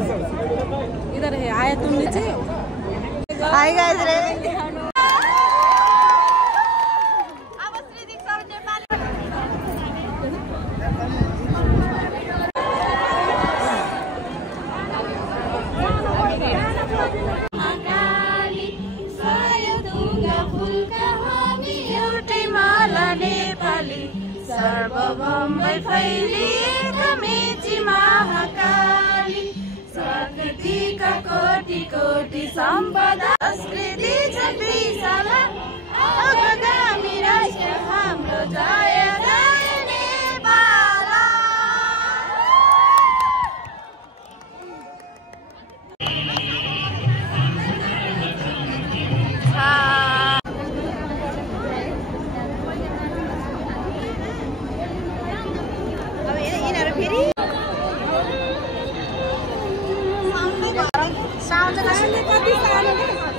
इधर है आया तुम नीचे हाय गाइस रे सर्वभौमै फैलिएका मेची महाकाली प्रकृतिका कोटि कोटि सम्पदा संस्कृति छ विशाल अग्रगामी राष्ट्र हाम्रो जय जय नेपाल। साउन्ड कति सानो